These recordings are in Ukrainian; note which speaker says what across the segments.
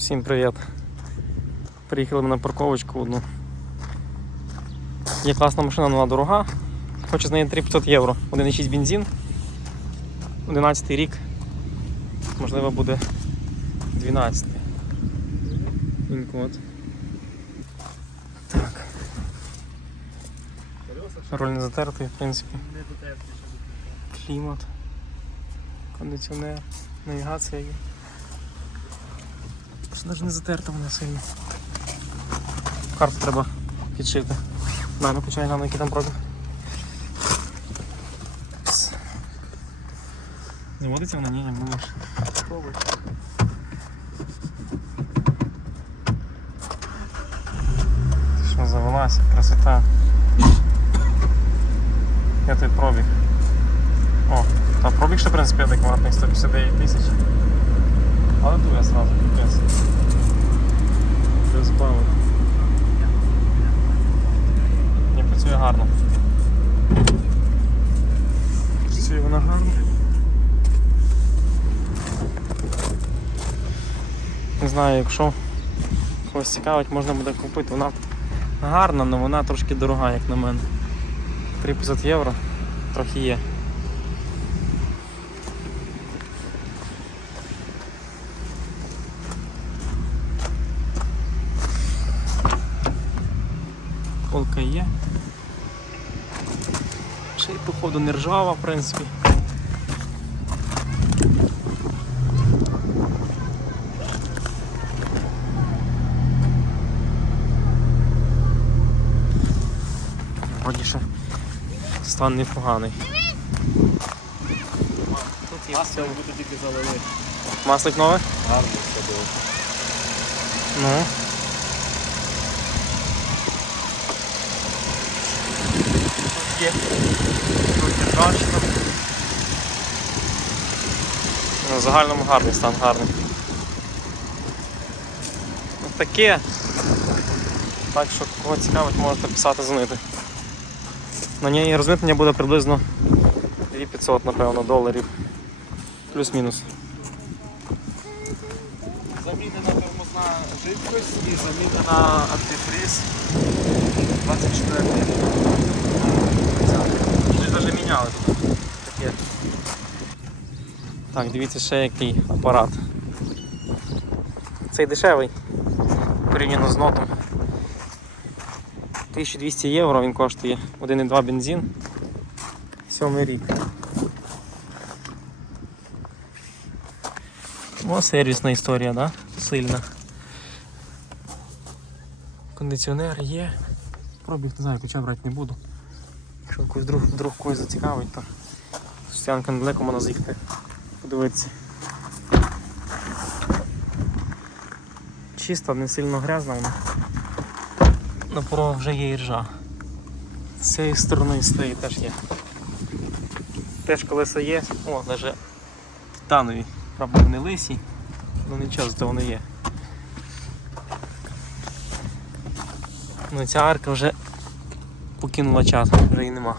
Speaker 1: Всім привіт. Приїхали ми на парковочку одну. Є класна машина, вона дорога. Хочу з неї 3500 євро. 1,6 бензин. 11 рік. Можливо буде 12. Він-код. Так. Роль не затертий, в принципі. Клімат. Кондиціонер. Навігація є. Що навіть не затерта вона сильно. Карту треба підшити. На, ну почай нам, який там пробіг. Пс. Заводиться вона? Ні, не будеш. Пробуй. Що завелася, красота. Я той пробіг. О, та пробіг ще в принципі адекватний, 159 тисяч. Але дує сразу, капець. Без палива. Не працює гарно. Працює вона гарно. Не знаю, якщо когось цікавить, можна буде купити. Вона гарна, але вона трошки дорога, як на мене. 3500 євро трохи є. Колка є. Ще й походу не ржава, в принципі. Вроді ще стан непоганий. Тут є в
Speaker 2: буде тільки залили.
Speaker 1: Маслик нове?
Speaker 2: Гарно все було.
Speaker 1: Ну. Тут є. Тут є ржавчина. В загальному гарний стан, гарний. Ось таке. Так що кого цікавить, можете писати дзвонити. На ній розмитнення буде приблизно 2500, напевно, доларів. Плюс-мінус.
Speaker 2: Замінена тормозна жидкость і замінена антифриз 24
Speaker 1: Щось навіть міняли тут. Таке. Так, дивіться ще який апарат. Цей дешевий порівняно з нотом. 1200 євро він коштує 1,2 бензин. Сьомий рік. О, сервісна історія, да? Сильна. Кондиціонер є. Пробіг, не знаю, ключа брати не буду. Якщо когось друг, друг когось зацікавить, то стоянка недалеко можна заїхати. Подивитися. Чисто, не сильно грязно вона. На порогах вже є іржа. З цієї сторони стоїть теж є. Теж колеса є, о, навіть титанові. Правда, вони лисі, але нічого, зато вони є. Ну ця арка вже покинула час, вже її нема.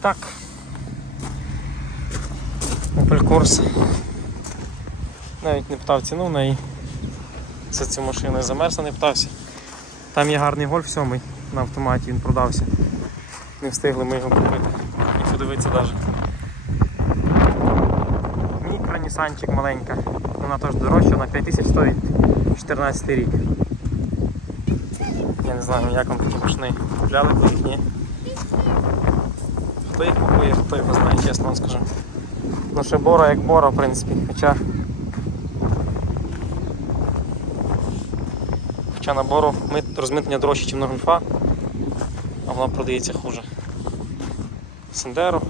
Speaker 1: Так. Opel Corsa. Навіть не питав ціну в неї. За цю машину замерзла, не питався. Там є гарний гольф сьомий на автоматі, він продався. Не встигли ми його купити. І подивитися навіть. Мікро Нісанчик маленька. Вона теж дорожча, на 5000 стоїть 14 рік. Я не знаю, як вам такі машини купляли ні. Хто їх купує, хто його знає, чесно вам скажу. Ну ще бора як бора, в принципі. Хоча. Хоча на бору розмитнення дорожче, ніж на гольфа, а вона продається хуже. Сендеро,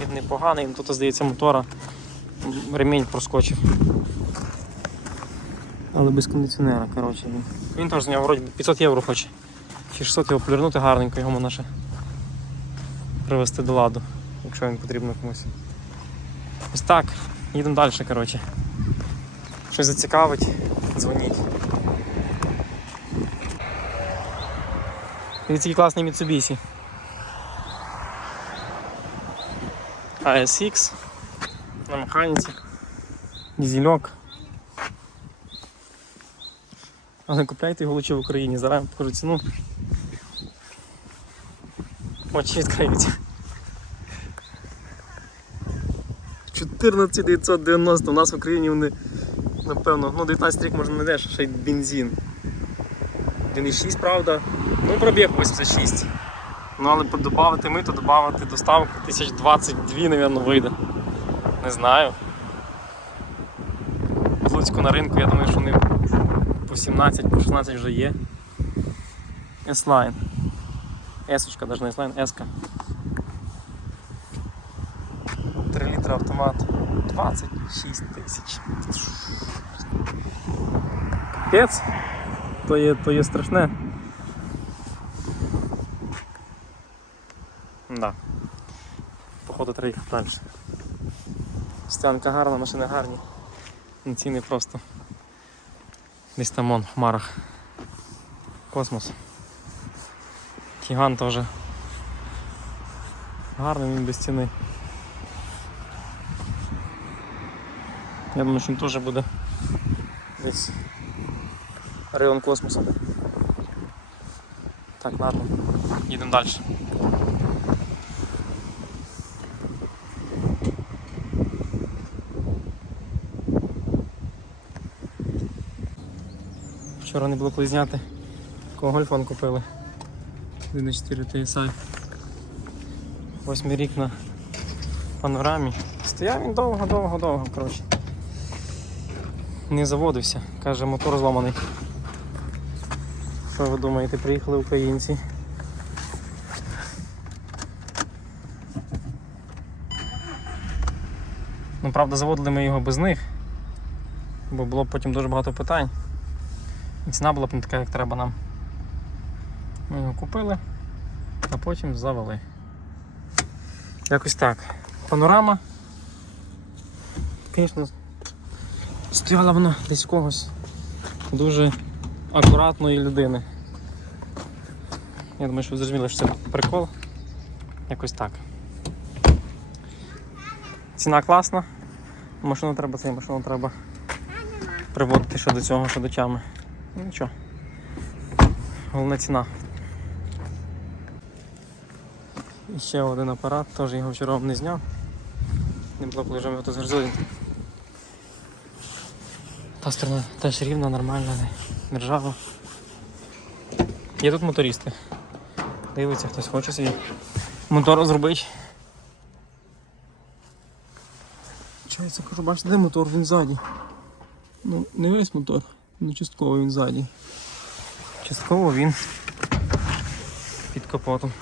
Speaker 1: він непоганий, ну, тут здається мотора, ремінь проскочив. Але без кондиціонера, коротше. Він, теж з нього вроді 500 євро хоче. Чи 600 його повернути гарненько, його можна ще привезти до ладу, якщо він потрібно комусь. Ось так, їдемо далі, коротше. Щось зацікавить, дзвоніть. Дивіться, який класний Mitsubishi. ASX на механіці. дізельок. Але купляйте його лучше в Україні. Зараз покажу ціну. Очі відкриються. 14 990 у нас в Україні вони, напевно, ну 19 рік може не деш, ще й бензин. 1,6, правда. Ну, пробіг 86. Ну, але додати ми, то додати доставку 1022, мабуть, вийде. Не знаю. В Луцьку на ринку, я думаю, що вони по 17, по 16 вже є. S-Line. S-очка, навіть не S-Line, S-ка. 3 літра автомат. 26 тисяч. Капець. То є, то є страшне. Да. Походу треба їхати далі. Стянка гарна, машини гарні. Ну, Ціни просто десь там вон, в хмарах. Космос. Тіган теж. Гарний він без ціни. Я думаю, що він теж буде десь район космосу. Так, ладно. Їдемо далі. Вчора не було коли зняти. Кого гольфон купили. 1.4 TSI. Восьмий рік на панорамі. Стояв він довго, довго, довго, коротше. Не заводився. Каже, мотор зламаний. Що ви думаєте, приїхали українці? Ну, правда, заводили ми його без них, бо було б потім дуже багато питань. І ціна була б не така, як треба нам. Ми його купили, а потім завели. Якось так. Панорама. Звісно, стояла вона десь когось дуже акуратної людини. Я думаю, що ви зрозуміли, що це прикол. Якось так. Ціна класна. Машину треба цей, машину треба приводити ще до цього, ще до тями. Ну нічого. Головна ціна. І ще один апарат, теж його вчора не зняв. Не було, коли вже ми його згрузили. Та сторона теж рівна, нормальна, не. Є тут мотористи. Дивиться, хтось хоче собі мотор зробити. Чається, кажу, бачите, де мотор? Він ззаді. Ну, не весь мотор, ну частково він ззаді. Частково він під капотом.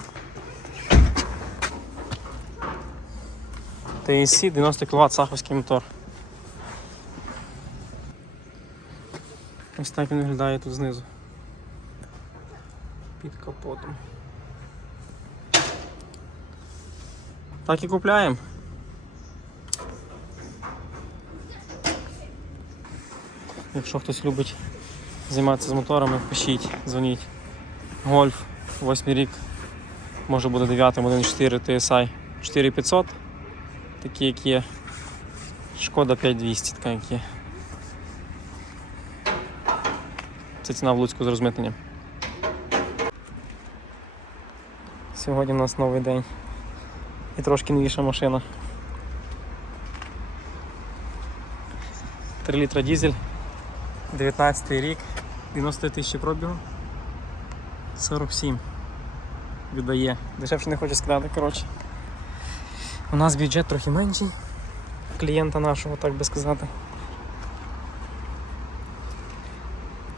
Speaker 1: TSC 90 кВт саховський мотор. Ось так він виглядає тут знизу. Під капотом. Так і купляємо. Якщо хтось любить займатися з моторами, пишіть, дзвоніть. Гольф, 8 рік, може буде 9 1.4 TSI 4500, такі як є. Шкода 5200, така як є. Це ціна в Луцьку з розмитненням. Сьогодні у нас новий день. І трошки новіша машина. 3 літра дізель. 19 рік, 90 тисячі пробігу. 47. Віддає. Дешевше не хоче сказати, коротше. У нас бюджет трохи менший. Клієнта нашого, так би сказати.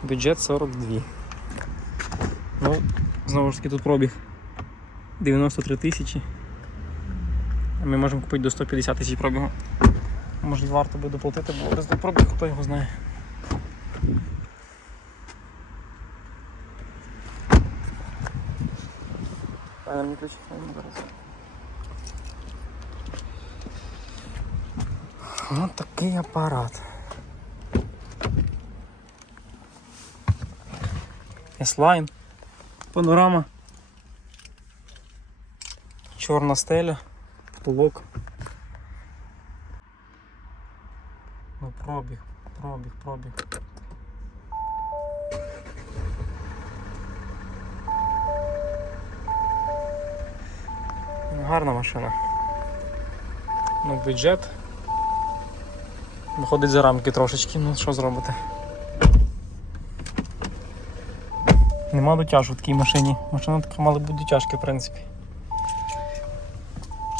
Speaker 1: Бюджет 42. Ну, знову ж таки тут пробіг 93 тисячі. А ми можемо купити до 150 тисяч пробігу. Може варто буде доплатити, бо без пробіг, хто його знає. Правильно мені ключ? зараз. Ось такий апарат. S-Line, панорама, чорна стеля, потолок. Ну пробіг, пробіг, пробіг. Гарна машина. Ну, бюджет. Виходить за рамки трошечки, ну що зробити. Нема дотяжу в такій машині. Машина така мала бути дотяжки, в принципі.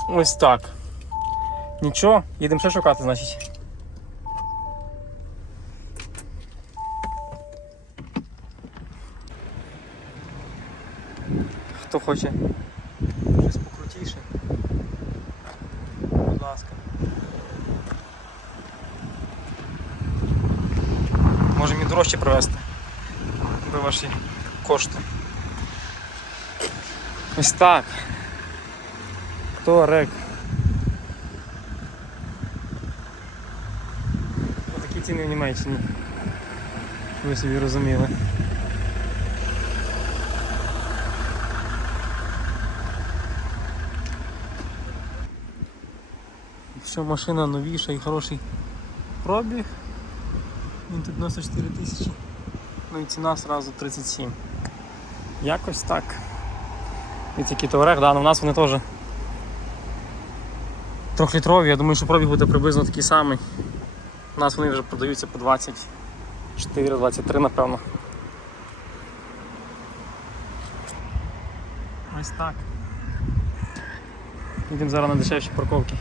Speaker 1: Ось так. Нічого, їдемо ще шукати, значить. Хто хоче щось покрутіше? Будь ласка. Можемо і дорожче привезти. Ви ваші кошти. Ось так. Хто рек? Такі ціни в Німеччині. Ви собі розуміли. Що машина новіша і хороший пробіг. Він тут 94 тисячі. Ну і ціна сразу 37. Якось так. І ці кітоврех, да, ну у нас вони теж трьохлітрові, я думаю, що пробіг буде приблизно такий самий. У нас вони вже продаються по 24-23, напевно. Ось так. Йдемо зараз на дешевші парковки.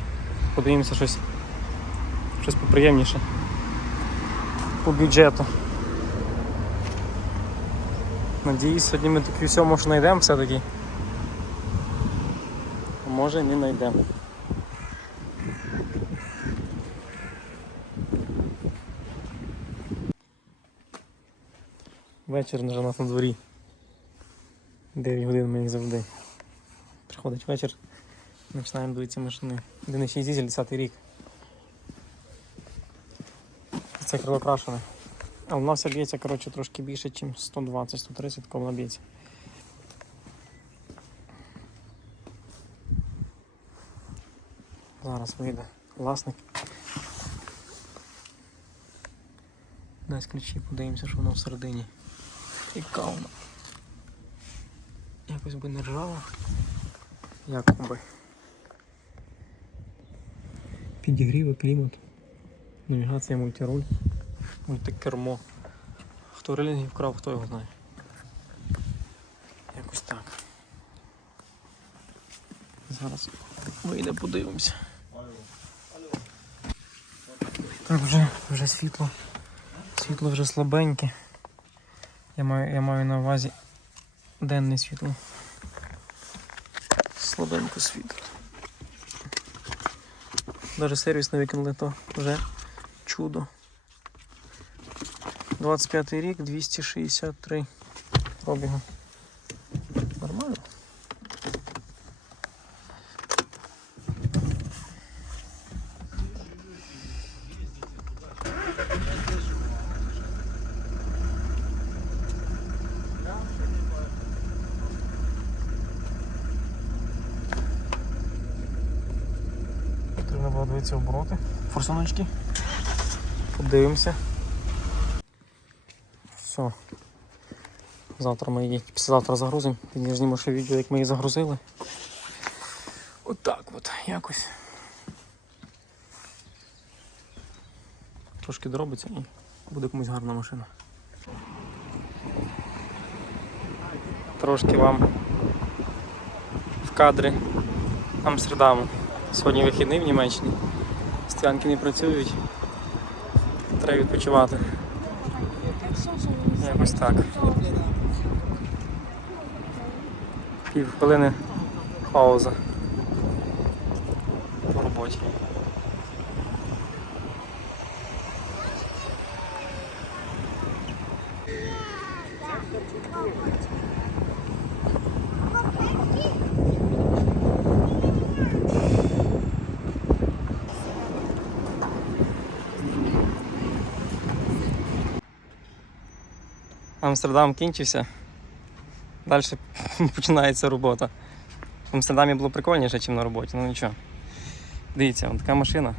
Speaker 1: Подивимося щось, щось поприємніше. По бюджету. Надіюсь, сьогодні ми таки всьому що знайдемо все-таки. Може не знайдемо. Вечір вже у нас на дворі. 9 годин ми як завжди. Приходить вечір. Починаємо дивитися машини. 1.6 дизель 10 рік. Це крило крашене. А вона вся б'ється коротше, трошки більше, ніж 120-130, коли вона б'ється. Зараз вийде власник. Дасть ключі, подивимося, що воно всередині. Вона. Якось би не ржава. Як би. Підігріви, клімат. Навігація мультируль. Мультикермо. Хто релінги вкрав, хто його знає. Якось так. Зараз вийде, подивимося. Так, вже, вже світло. Світло вже слабеньке. Я маю, я маю на увазі денне світло. Слабенько світло. Даже сервіс не викинули, то вже чудо. 25 рік, 263 пробігу. Нормально. Треба було дивитися обороти. Форсуночки. Подивимося. Все. Завтра ми її післязавтра загрузимо. Я зніму ще відео, як ми її загрузили. Отак от, якось. Трошки доробиться і буде комусь гарна машина. Трошки вам в кадри Амстердаму. Сьогодні вихідний в Німеччині. Стоянки не працюють. Треба відпочивати. Якось так. Пів хвилини пауза по роботі. Амстердам кінчився. Далі починається робота. В Амстердамі було прикольніше, ніж на роботі, ну нічого. Дивіться, вон така машина.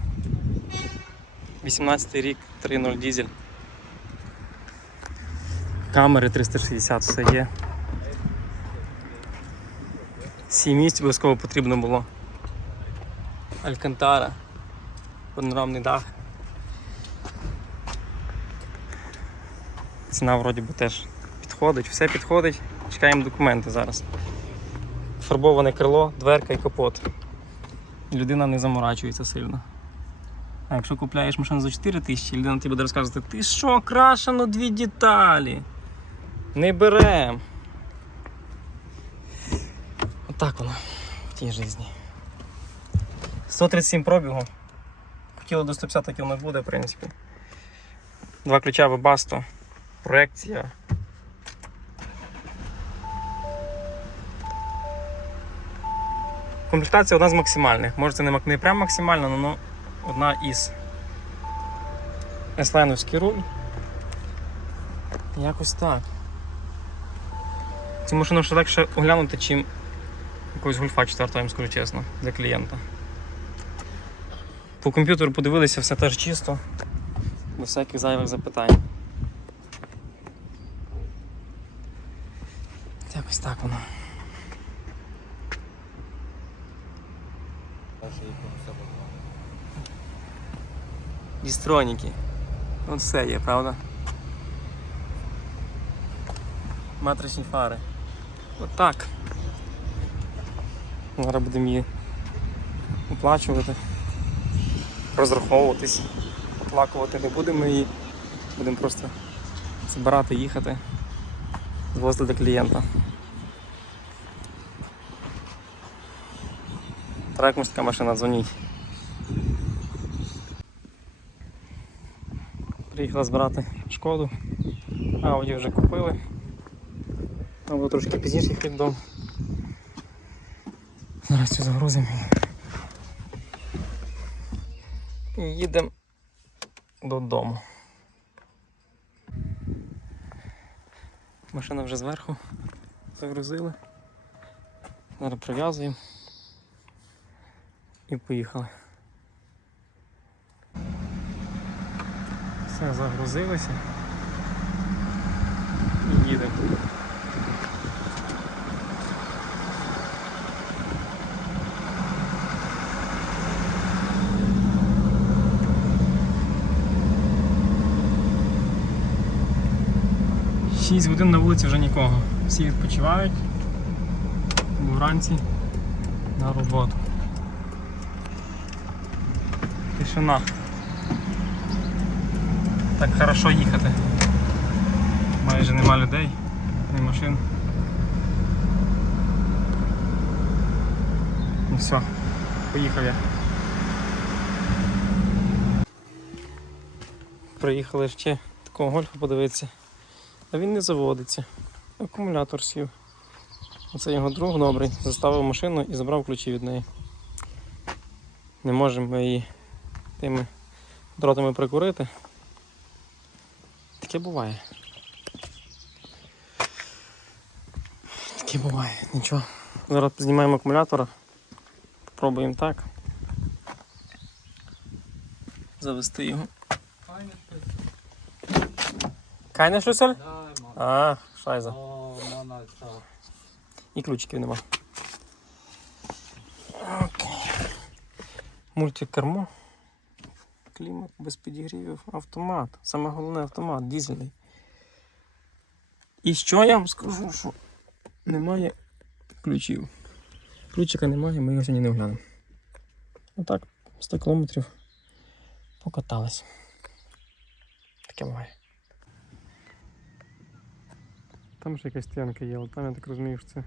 Speaker 1: 18 рік, 3.0 дізель. Камери 360 все є. 7 місць обов'язково потрібно було. Алькантара. Панорамний дах. Ціна вроді би теж підходить, все підходить. Чекаємо документи зараз. Фарбоване крило, дверка і капот. Людина не заморачується сильно. А якщо купляєш машину за 4 тисячі, людина тобі буде розказувати, ти що, крашено дві деталі. Не берем. Отак воно в тій житті. 137 пробігу. Хотіло до 150 км буде, в принципі. Два ключа Webasto, проекція. Комплектація одна з максимальних. Може це не, прям максимальна, але одна із. Еслайновський руль. Якось так. Цю машину ще легше оглянути, чим якогось гульфа 4, я вам скажу чесно, для клієнта. По комп'ютеру подивилися, все теж чисто, без всяких зайвих запитань. Якось так воно. Дістроніки. От все є, правда? Матричні фари. Отак. Зараз будемо її оплачувати, розраховуватись, оплакувати не будемо її. Будемо просто збирати, їхати, звозити до клієнта. Треба комусь така машина дзвоніть. Приїхала збирати шкоду. Ауді вже купили. Або трошки пізніше їх віддам. Зараз цю загрузимо і їдемо додому. Машина вже зверху загрузили. Зараз прив'язуємо і поїхали. Все, загрузилося. І їдемо. Шість годин на вулиці вже нікого. Всі відпочивають. Вранці на роботу. Тишина. Так хорошо їхати. Майже нема людей, ні машин. Ну все, поїхав я. Приїхали ще такого гольфа подивитися. А він не заводиться. Акумулятор сів. Оце його друг добрий. Заставив машину і забрав ключі від неї. Не можемо ми її тими дротами прикурити. Таке буває. Таке буває, нічого. Зараз знімаємо акумулятора. Попробуємо так. Завести його.
Speaker 3: Nein, Mann.
Speaker 1: А, шайза. І ключиків нема. Окей. Мультикермо. Клімат без підігрівів, автомат. Саме головне автомат, дізельний. І що я вам скажу, що немає ключів. Ключика немає, ми його сьогодні не оглянемо. Отак, 100 кілометрів покатались. Таке буває. Там ще якась стінка є, але там я так розумію, що це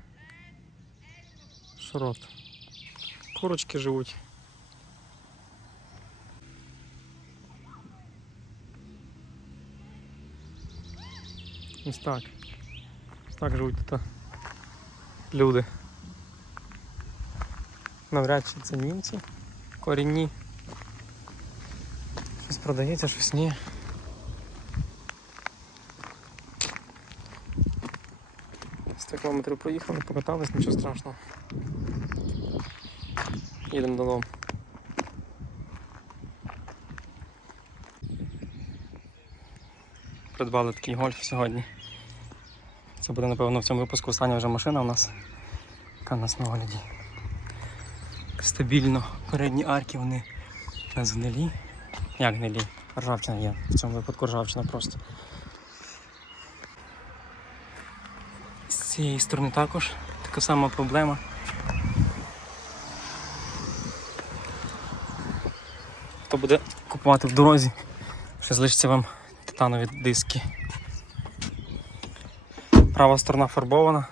Speaker 1: шрот. Курочки живуть. Ось так. Ось так живуть тут люди. Навряд чи це німці. Корінні. Щось продається, щось ні. Сто кілометрів проїхали, покатались, нічого страшного. Їдемо додому. Придбали такий гольф сьогодні. Це буде, напевно, в цьому випуску остання вже машина у нас. Яка у нас на огляді. Стабільно. Передні арки вони не згнилі. Як гнилі? Ржавчина є. В цьому випадку ржавчина просто. З цієї сторони також така сама проблема. Хто буде купувати в дорозі, ще залишиться вам титанові диски. Права сторона фарбована.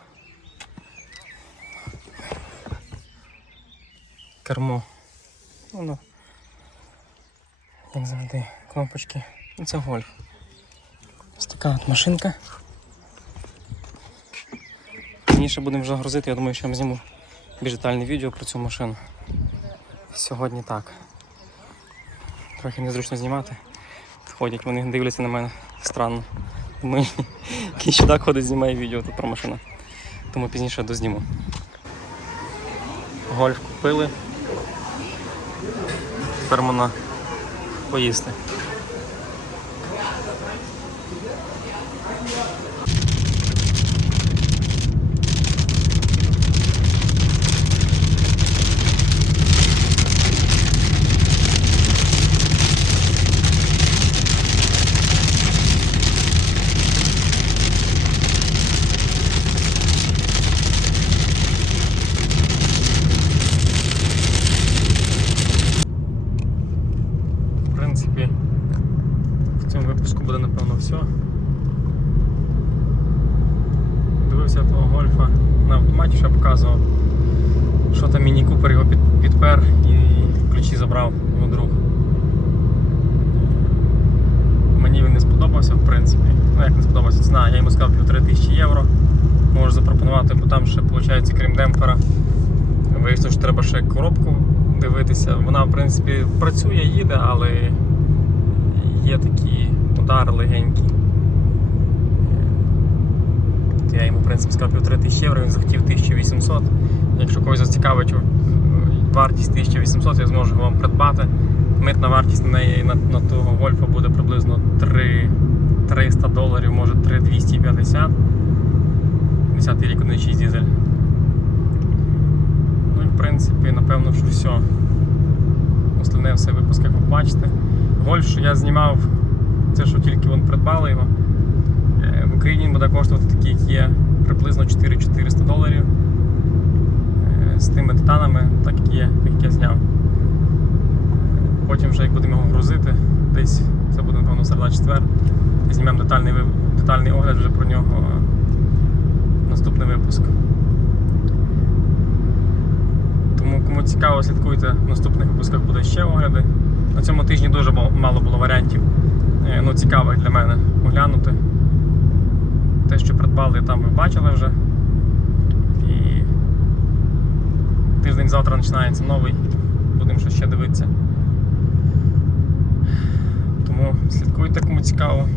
Speaker 1: Кермо. Воно. Як завжди, кнопочки. Це гольф. Ось така от машинка. Пізніше будемо вже грузити, я думаю, що я вам зніму більш детальне відео про цю машину. Сьогодні так. Трохи незручно знімати. Ходять, вони дивляться на мене странно. Думаю, який чудак ходить, знімає відео тут про машину. Тому пізніше дозніму. Гольф купили. Тепер можна поїсти. В принципі, в цьому випуску буде напевно все. Дивився того гольфа на автоматі, що я показував. Що там міні Купер його під, підпер і ключі забрав його друг. Мені він не сподобався, в принципі. Ну як не сподобався, ціна, я йому сказав півтори тисячі євро. Можу запропонувати, бо там ще виходить, крім демпфера. Вийшло, що треба ще коробку дивитися. Вона, в принципі, працює, їде, але є такі удари легенькі. От Я йому, в принципі, сказав півтори тисячі євро, він захотів 1800. Якщо когось зацікавить е, вартість 1800, я зможу вам придбати. Митна вартість на неї на, на того гольфа буде приблизно 3 300 доларів, може 3250. 10 рік 1.6 дізель. Принципі, напевно, що все. Остальне все випуск, як ви бачите. Гольф, що я знімав, це що тільки вон придбали його. Е, В Україні він буде коштувати такий, як є, приблизно 4400 доларів. Е, З тими титанами, так як є, так як я зняв. Е, Потім вже як будемо його грузити, десь це буде, напевно, середа четвер. Знімемо детальний, детальний огляд вже про нього наступний випуск. Тому кому цікаво, слідкуйте, в наступних випусках буде ще огляди. На цьому тижні дуже мало було варіантів. е, Ну, цікавих для мене оглянути. Те, що придбали, там ви бачили вже. І тиждень завтра починається новий. Будемо ще дивитися. Тому слідкуйте, кому цікаво.